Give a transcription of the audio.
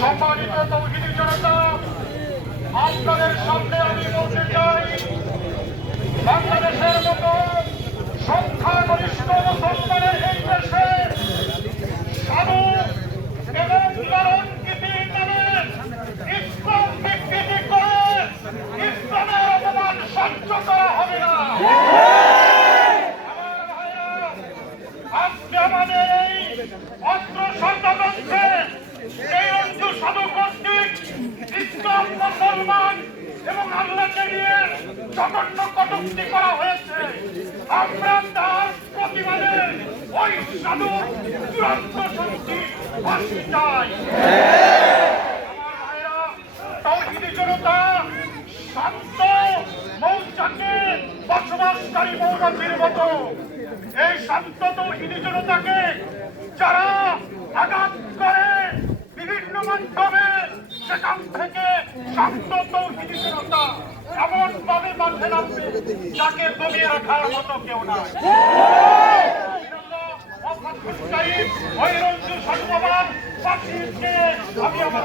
সম্মানিত তৌহিদি জনতা, আপনাদের সামনে আমি বলতে চাই, বাংলাদেশের মতো সংখ্যাগরিষ্ঠ মুসলমানের এই দেশে সাধু এবং নরঙ্কিতি নামে ইসলাম বিকৃতি করে ইসলামের অপমান সহ্য করা হবে না। আমার ভাইরা, আজকে আমাদের এই অস্ত্র সংগঠনকে এই অঞ্চল সাধু কর্তৃক ইসলাম, মুসলমান এবং আল্লাহকে নিয়ে জঘন্য কটূক্তি করা হয়েছে। আমরা তার প্রতিবাদে ওই সাধু চূড়ান্ত শাস্তি ফাঁসি চাই। আমার ভাইরা, তৌহিদি জনতা, শান্ত মৌচাকে বসবাসকারী মৌমাছির মতো এই শান্ত তৌহিদি জনতাকে যারা আঘাত করে বিভিন্ন মাধ্যমে, সেখান থেকে শান্ত তৌহিদি জনতা এমন ভাবে মাঠে নামবে যাকে দমিয়ে রাখার মতো কেউ নাই। ওই রঞ্জু সর্বমান পাখিকে আমি আমার